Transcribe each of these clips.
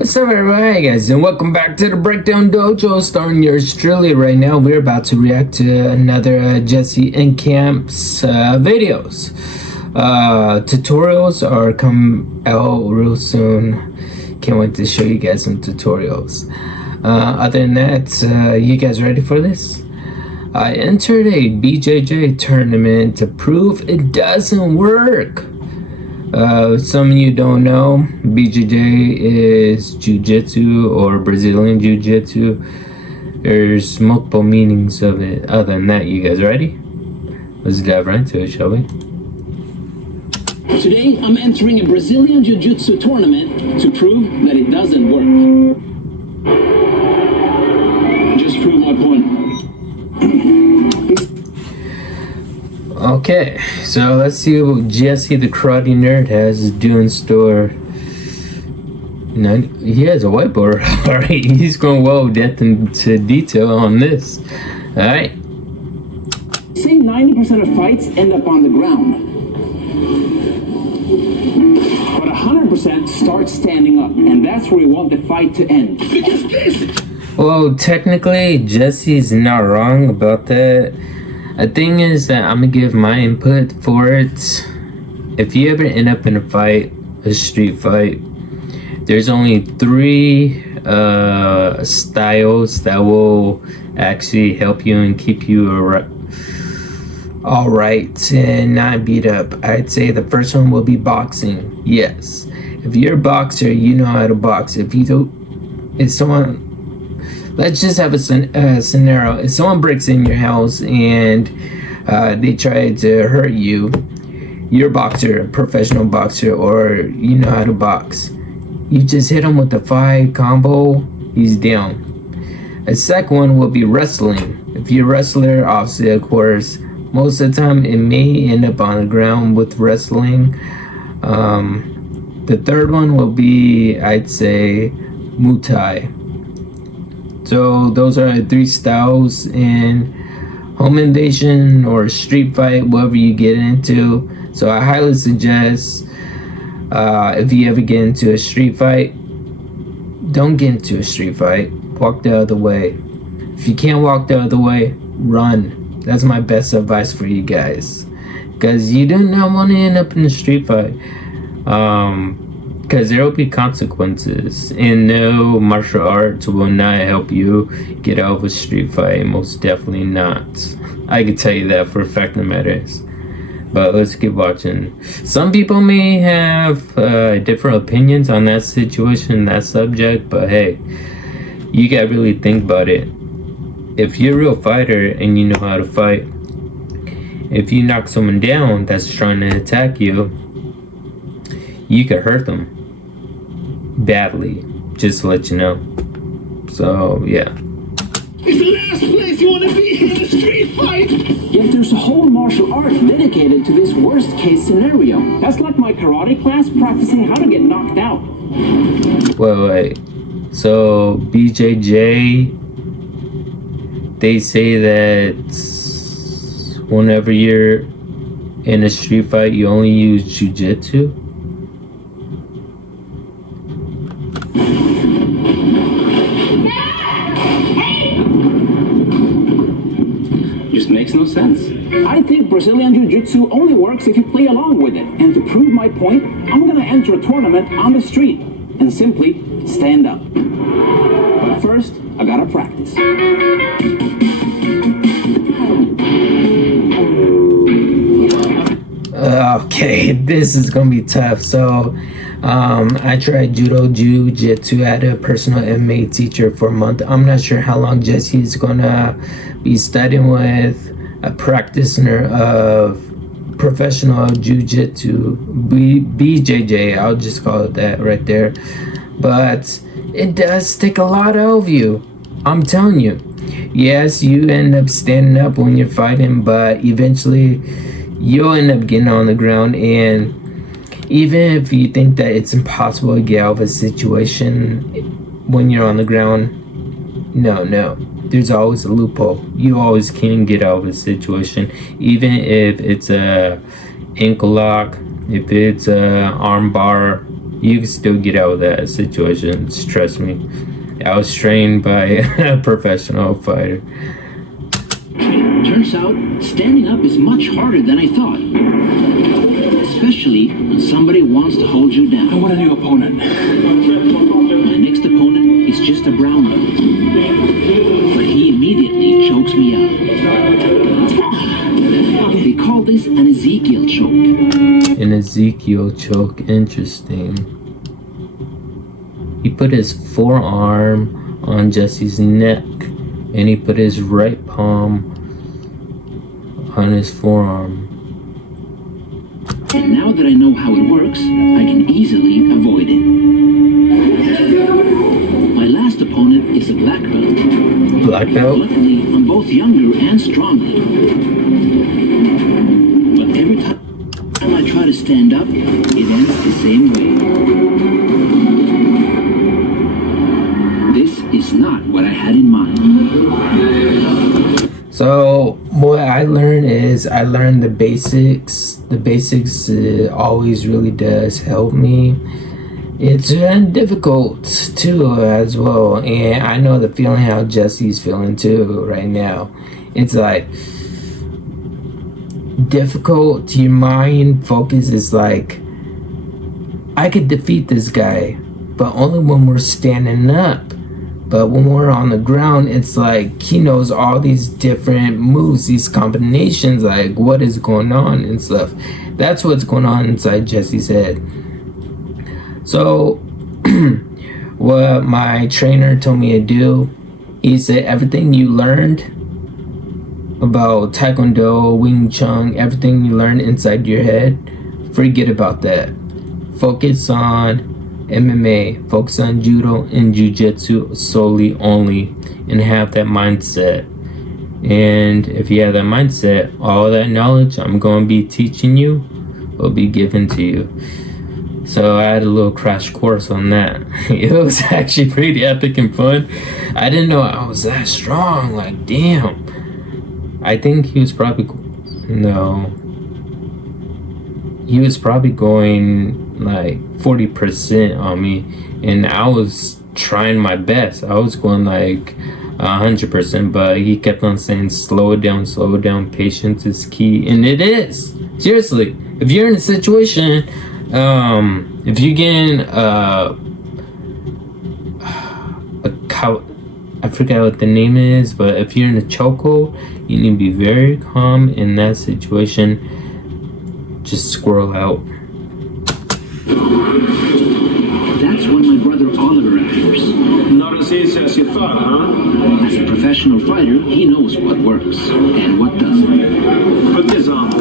What's up, everybody, guys, and welcome back to the Breakdown Dojo, starring yours truly. Right now, we're about to react to another Jesse and Camp's videos. Tutorials are come out real soon. Can't wait to show you guys some tutorials. Other than that, you guys ready for this? I entered a BJJ tournament to prove it doesn't work. Some of you don't know, BJJ is Jiu-Jitsu or Brazilian Jiu-Jitsu. There's multiple meanings of it. Other than that, you guys ready? Let's dive right into it, shall we? Today, I'm entering a Brazilian Jiu-Jitsu tournament to prove that it doesn't work. Just prove my point. Okay, so let's see what Jesse the Karate Nerd has to do in store. No, he has a whiteboard. Alright, he's going well depth into detail on this. Alright. Say 90% of fights end up on the ground. But 100% start standing up, and that's where we want the fight to end. Because this! Well, technically, Jesse's not wrong about that. The thing is that I'm gonna give my input for it. If you ever end up in a fight, a street fight, there's only three styles that will actually help you and keep you alright and not beat up. I'd say the first one will be boxing. Yes, if you're a boxer, you know how to box. If you don't, if someone, let's just have a scenario. If someone breaks in your house and they try to hurt you, you're a boxer, a professional boxer, or you know how to box. You just hit him with a 5 combo, he's down. A second one will be wrestling. If you're a wrestler, obviously, of course, most of the time it may end up on the ground with wrestling. The third one will be, I'd say, Muay Thai. So those are the three styles in home invasion or street fight, whatever you get into. So I highly suggest if you ever get into a street fight, don't get into a street fight. Walk the other way. If you can't walk the other way, run. That's my best advice for you guys. Because you do not want to end up in a street fight. Because there will be consequences, and no martial arts will not help you get out of a street fight. Most definitely not. I can tell you that for a fact no matter is. But let's keep watching. Some people may have different opinions on that situation, that subject, but hey, you gotta really think about it. If you're a real fighter and you know how to fight, if you knock someone down that's trying to attack you, you could hurt them badly, just to let you know. So yeah, It's the last place you want to be in a street fight! Yet there's a whole martial art dedicated to this worst case scenario. That's like my karate class practicing how to get knocked out. wait. So BJJ, they say that whenever you're in a street fight, you only use Jiu-Jitsu. Just makes no sense. I think Brazilian Jiu-Jitsu only works if you play along with it. And to prove my point, I'm gonna enter a tournament on the street and simply stand up. But first, I gotta practice. Okay, this is gonna be tough. So I tried judo, jiu-jitsu. I had a personal MMA teacher for a month. I'm not sure how long Jesse is gonna be studying with a practitioner of professional jiu-jitsu, BJJ. I'll just call it that right there. But it does take a lot out of you. I'm telling you. Yes, you end up standing up when you're fighting, but eventually you'll end up getting on the ground. And even if you think that it's impossible to get out of a situation when you're on the ground, no, there's always a loophole. You always can get out of a situation, even if it's a ankle lock, if it's a arm bar, You can still get out of that situation. Trust me. I was trained by a professional fighter. Turns out, standing up is much harder than I thought. Especially when somebody wants to hold you down. I want a new opponent. My next opponent is just a brown belt. But he immediately chokes me out. They call this an Ezekiel choke. An Ezekiel choke, interesting. He put his forearm on Jesse's neck, and he put his right palm on his forearm. And now that I know how it works, I can easily avoid it. My last opponent is a black belt. Black belt? Luckily, I'm both younger and stronger. But every time I try to stand up, it ends the same way. This is not what I had in mind. So what I learned is I learned the basics. The basics always really does help me. It's difficult too as well, and I know the feeling how Jesse's feeling too right now. It's like difficult. Your mind focus is like, I could defeat this guy, but only when we're standing up. But when we're on the ground, it's like he knows all these different moves, these combinations, like what is going on and stuff. That's what's going on inside Jesse's head. So what my trainer told me to do, he said everything you learned about Taekwondo, Wing Chun, everything you learned inside your head, forget about that. Focus on MMA, focus on Judo and Jiu-Jitsu solely only, and have that mindset. And if you have that mindset, all that knowledge I'm going to be teaching you will be given to you. So I had a little crash course on that. It was actually pretty epic and fun. I didn't know I was that strong. Like, damn. I think he was probably... No. He was probably going like 40% on me, and I was trying my best. I was going like 100%, but he kept on saying slow it down, patience is key. And it is, seriously. If you're in a situation, if you're getting I forgot what the name is, but if you're in a chokehold, you need to be very calm in that situation. Just squirrel out. That's when my brother Oliver appears. Not as easy as you thought, huh? As a professional fighter, he knows what works and what doesn't. Put this on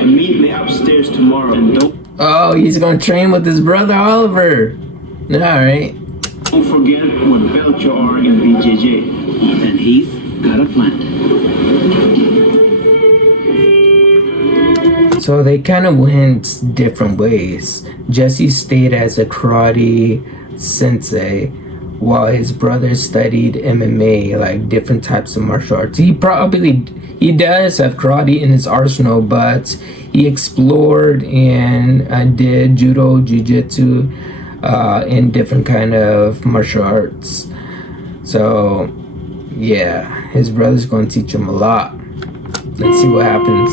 and meet me upstairs tomorrow. And Oh, he's gonna train with his brother Oliver. Alright. don't forget what belt you are in BJJ. And Heath got a plan. So they kind of went different ways. Jesse stayed as a karate sensei, while his brother studied MMA, like different types of martial arts. He does have karate in his arsenal, but he explored and did judo, jiu-jitsu, and different kind of martial arts. So yeah, his brother's going to teach him a lot. Let's see what happens.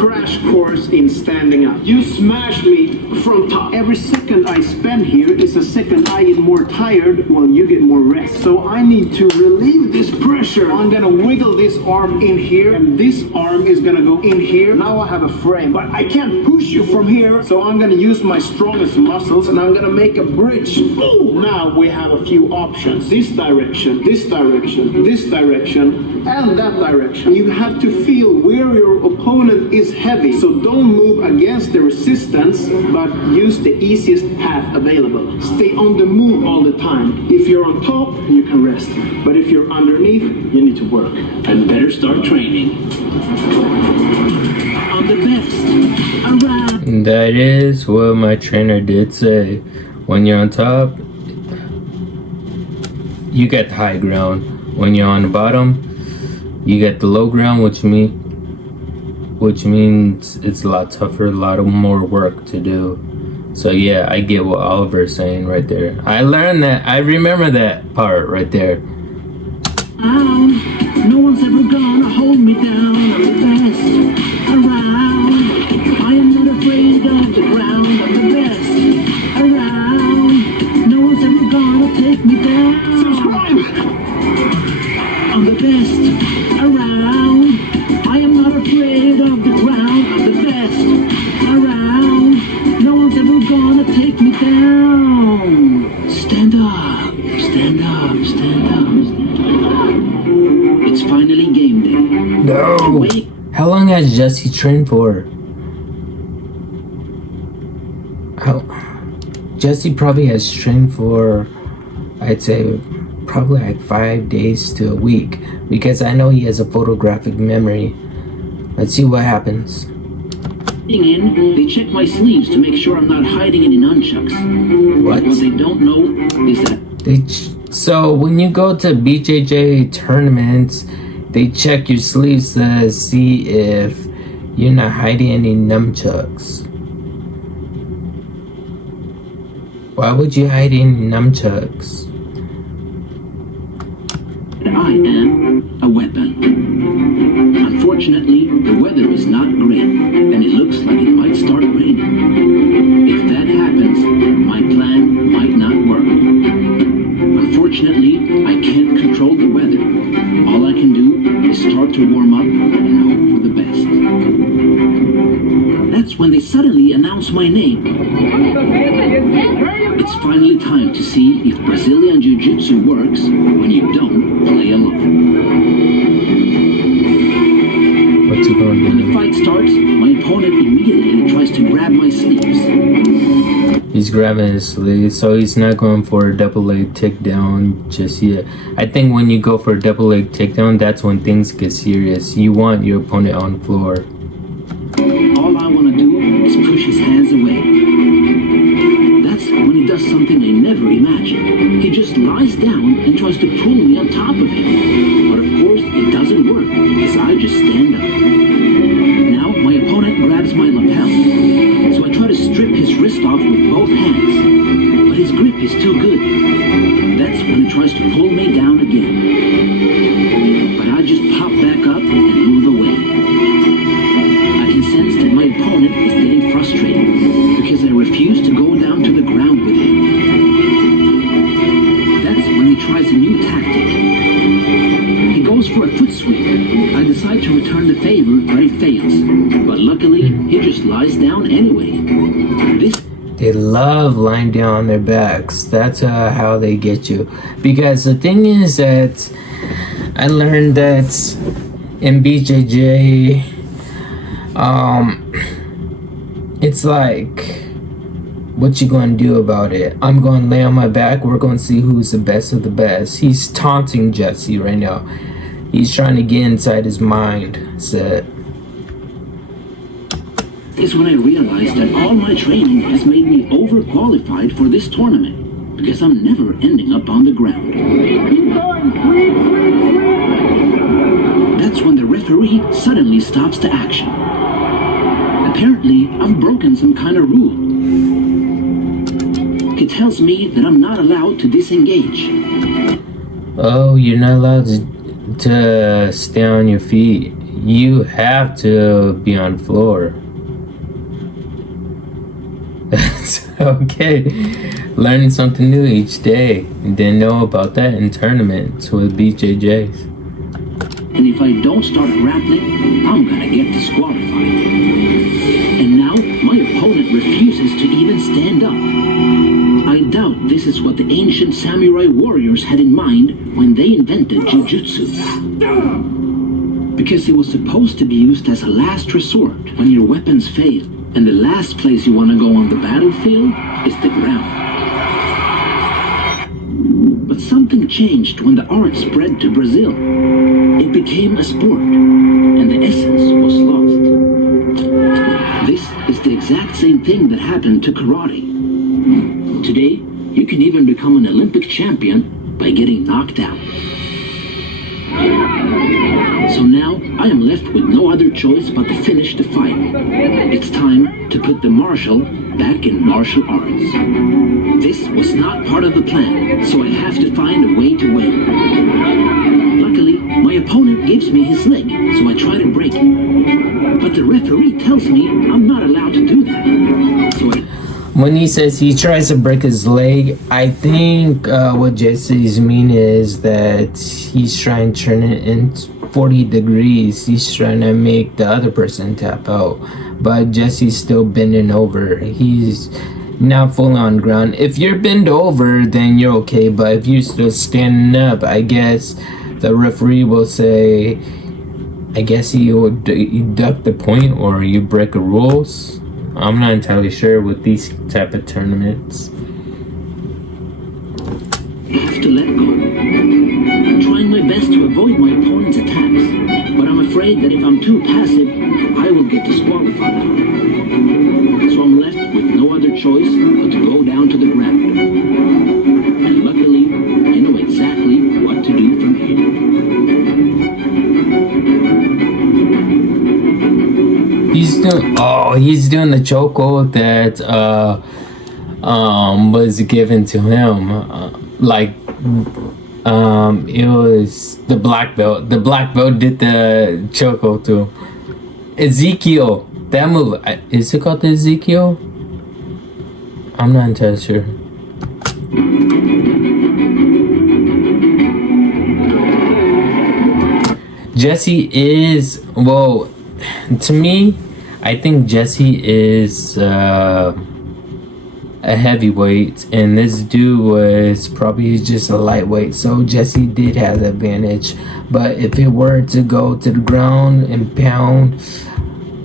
Crash course in standing up. You smash me from top. Every second I spend here is a second I get more tired while you get more rest. So I need to relieve this pressure. I'm gonna wiggle this arm in here, and this arm is gonna go in here. Now I have a frame, but I can't push you from here. So I'm gonna use my strongest muscles, and I'm gonna make a bridge. Ooh. Now we have a few options. This direction, this direction, this direction, and that direction. You have to feel where your opponent is heavy. So don't move against the resistance, but use the easiest path available. Stay on the move all the time. If you're on top, you can rest. But if you're underneath, you need to work. And better start training. I'm the best around. That is what my trainer did say. When you're on top, you get the high ground. When you're on the bottom, you get the low ground, which means which means it's a lot tougher, a lot more work to do. So yeah, I get what Oliver's saying right there. I learned that. I remember that part right there. No one's ever gonna hold me down. I'm the best around. I am not afraid of the ground. I'm the best around. No one's ever gonna take me down. Subscribe! I'm the best around. I am not afraid of the ground. I'm the best around. No one's ever gonna take me down. Stand up, stand up, stand up, stand up. It's finally game day. No! How long has Jesse trained for? Jesse probably has trained for, I'd say, probably like 5 days to a week, because I know he has a photographic memory. Let's see what happens. They check my sleeves to make sure I'm not hiding any nunchucks. What? What they don't know is that so when you go to BJJ tournaments, they check your sleeves to see if you're not hiding any nunchucks. Why would you hide any nunchucks? I am a weapon. Unfortunately, the weather is not great, and it looks like it might start raining. If that happens, my plan might not work. Unfortunately, I can't control the weather. All I can do is start to warm up and hope for the best. That's when they suddenly announce my name. It's finally time to see if Brazilian Jiu-Jitsu works when you don't play along. What's he going to When do? the fight starts, my opponent immediately tries to grab my sleeves. He's grabbing his sleeve, so he's not going for a double leg takedown just yet. I think when you go for a double leg takedown, that's when things get serious. You want your opponent on the floor. All I want to do is push his hands away. That's when he does something I never imagined. He just lies down and tries to pull me on top of him. But of course, it doesn't work, as I just stand up. Now, my opponent grabs my lapel, so I try to strip his wrist off with both hands. But his grip is too good. That's when he tries to pull me down again. But I just pop back up and move away. I can sense that my opponent is getting frustrated because I refuse to go down to the ground with him. That's when he tries a new tactic. He goes for a foot sweep. I decide to return the favor, but he fails. But luckily, he just lies down anyway. They love lying down on their backs. That's how they get you. Because the thing is that I learned that in BJJ, it's like, what you gonna do about it? I'm gonna lay on my back. We're gonna see who's the best of the best. He's taunting Jesse right now. He's trying to get inside his mindset. Is when I realized that all my training has made me overqualified for this tournament, because I'm never ending up on the ground. That's when the referee suddenly stops the action. Apparently, I've broken some kind of rule. He tells me that I'm not allowed to disengage. Oh, you're not allowed to stay on your feet. You have to be on the floor. That's okay. Learning something new each day. Didn't know about that in tournaments with BJJs. And if I don't start grappling, I'm gonna get disqualified. And now, my opponent refuses to even stand up. I doubt this is what the ancient samurai warriors had in mind when they invented jiu-jitsu. Because it was supposed to be used as a last resort when your weapons fail, and the last place you want to go on the battlefield is the ground. But something changed when the art spread to Brazil. It became a sport, and the essence was lost. This is the exact same thing that happened to karate. Today, you can even become an Olympic champion by getting knocked out. So now I am left with no other choice but to finish the fight. It's time to put the martial back in martial arts. This was not part of the plan, so I have to find a way to win. Luckily, my opponent gives me his leg, so I try to break it. But the referee tells me I'm not allowed to do that. So when he says he tries to break his leg, I think what Jesse's mean is that he's trying to turn it in 40 degrees. He's trying to make the other person tap out, but Jesse's still bending over. He's not fully on the ground. If you're bent over, then you're okay, but if you're still standing up, I guess the referee will say, I guess you deduct the point or you break the rules. I'm not entirely sure with these type of tournaments. I have to let go. I'm trying my best to avoid my opponent's attacks, but I'm afraid that if I'm too passive, I will get disqualified. So I'm left with no other choice but to go down to the ground. And luckily, I know exactly what to do from here. He's doing the chokehold that was given to him. It was the black belt. The black belt did the chokehold to him. Ezekiel, that move, is it called Ezekiel? I'm not entirely sure. Jesse is, well, to me, I think Jesse is a heavyweight, and this dude was probably just a lightweight, so Jesse did have the advantage. But if it were to go to the ground and pound,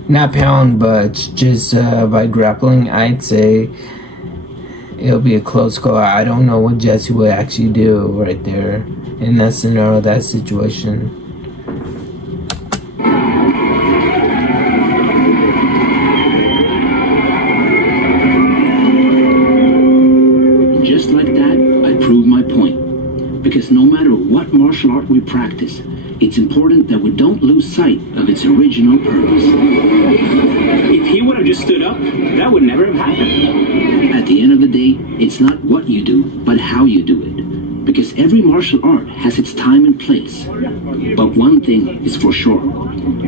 not pound, but just by grappling, I'd say it'll be a close call. I don't know what Jesse would actually do right there in that scenario, that situation. Just like that, I proved my point. Because no matter what martial art we practice, it's important that we don't lose sight of its original purpose. If he would have just stood up, that would never have happened. At the end of the day, it's not what you do, but how you do it. Because every martial art has its time and place. But one thing is for sure.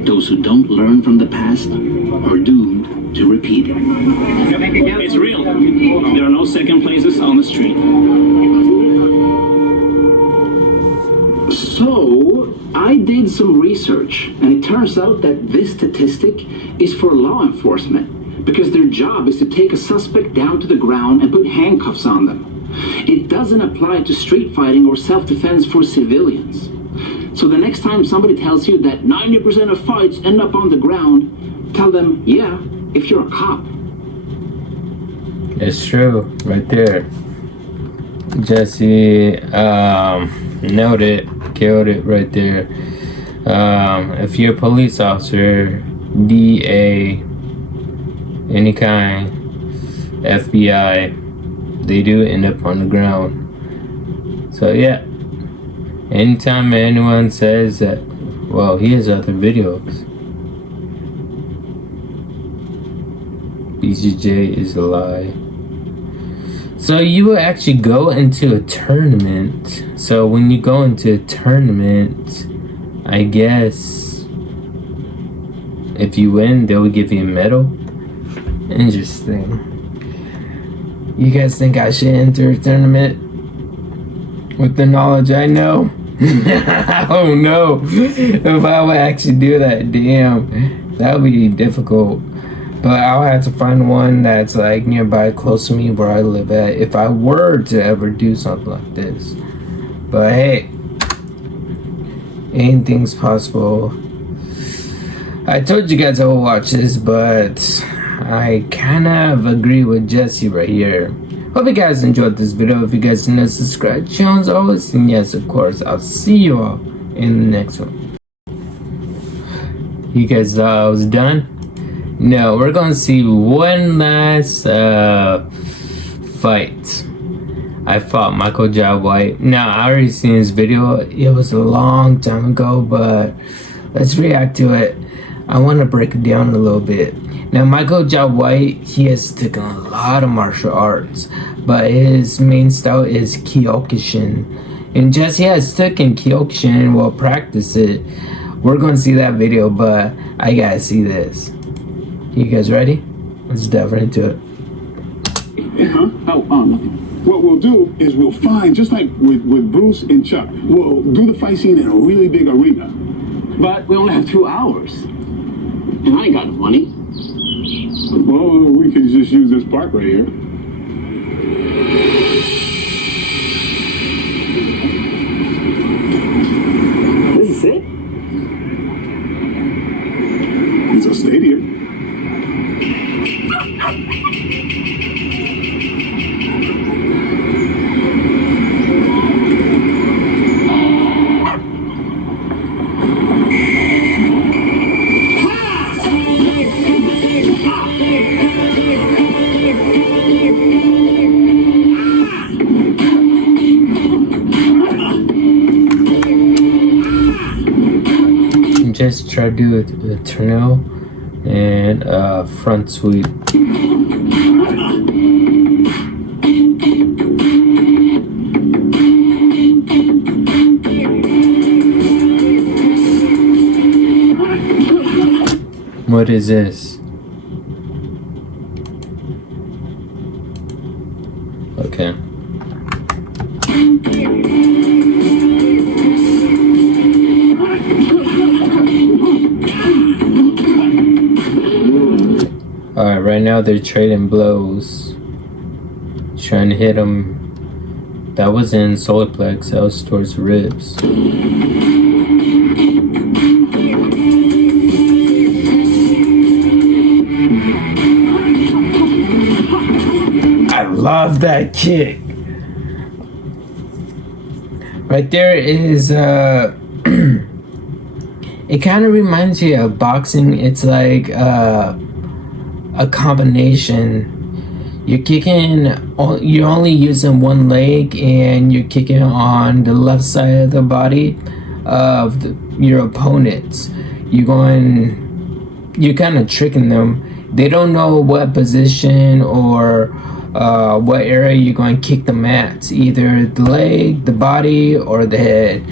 Those who don't learn from the past are doomed to repeat it. It's real. There are no second places on the street. So, I did some research, and it turns out that this statistic is for law enforcement, because their job is to take a suspect down to the ground and put handcuffs on them. It doesn't apply to street fighting or self-defense for civilians. So the next time somebody tells you that 90% of fights end up on the ground, tell them, yeah, if you're a cop. It's true, right there. Jesse nailed it, killed it right there. If you're a police officer, DA, any kind, FBI, they do end up on the ground. So yeah, anytime anyone says that, well, here's other videos. BJJ is a lie. So you will actually go into a tournament. So when you go into a tournament, I guess if you win, they will give you a medal. Interesting. You guys think I should enter a tournament with the knowledge I know? I don't know if I would actually do that. Damn, that would be difficult. But I'll have to find one that's like nearby, close to me where I live at, if I were to ever do something like this. But hey, anything's possible. I told you guys I would watch this, but I kind of agree with Jesse right here. Hope you guys enjoyed this video. If you guys didn't subscribe to the channel as always, and yes, of course, I'll see you all in the next one. You guys thought I was done? No, we're gonna see one last fight. I fought Michael Jai White. Now, I already seen this video. It was a long time ago, but let's react to it. I want to break it down a little bit. Now, Michael Jai White, he has taken a lot of martial arts, but his main style is Kyokushin. And Jesse has taken Kyokushin and will practice it. We're going to see that video, but I gotta see this. You guys ready? Let's dive right into it. Huh? Nothing. What we'll do is we'll find, just like with Bruce and Chuck, we'll do the fight scene in a really big arena. But we only have 2 hours. And I ain't got no money. Well, we can just use this park right here. This is it? It's a stadium. Just try to do a tornado and a front sweep. What is this? Okay. Alright, right now they're trading blows. Trying to hit him. That was in solar plex, that was towards the ribs. I love that kick. Right there is it kind of reminds you of boxing. It's like a combination. You're kicking, you're only using one leg and you're kicking on the left side of the body of your opponents. You're kind of tricking them. They don't know what position or what area you're going to kick them at. Either the leg, the body, or the head.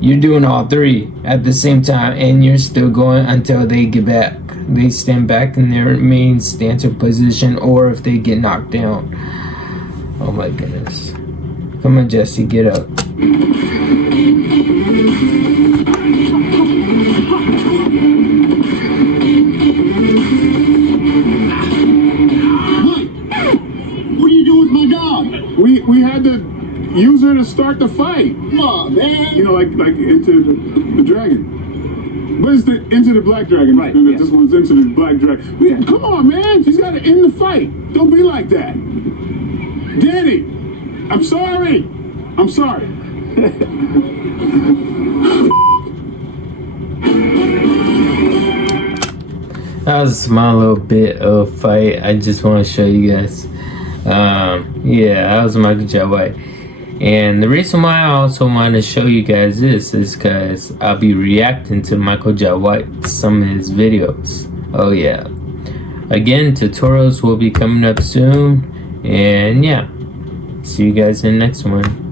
You're doing all three at the same time, and you're still going until they get back. They stand back in their main stance or position, or if they get knocked down. Oh my goodness. Come on, Jesse, get up. What are you doing with my dog? We had to use her to start the fight. Come on, man. You know, like into the dragon. But it's into the black dragon. Right. Yeah. This one's into the black dragon. Yeah, come on, man. She's got to end the fight. Don't be like that. Danny, I'm sorry. I'm sorry. That was a small little bit of fight. I just want to show you guys. Yeah, that was Michael Jai White. And the reason why I also want to show you guys this is because I'll be reacting to Michael Jai White, some of his videos. Oh yeah. Again, tutorials will be coming up soon. And yeah, see you guys in the next one.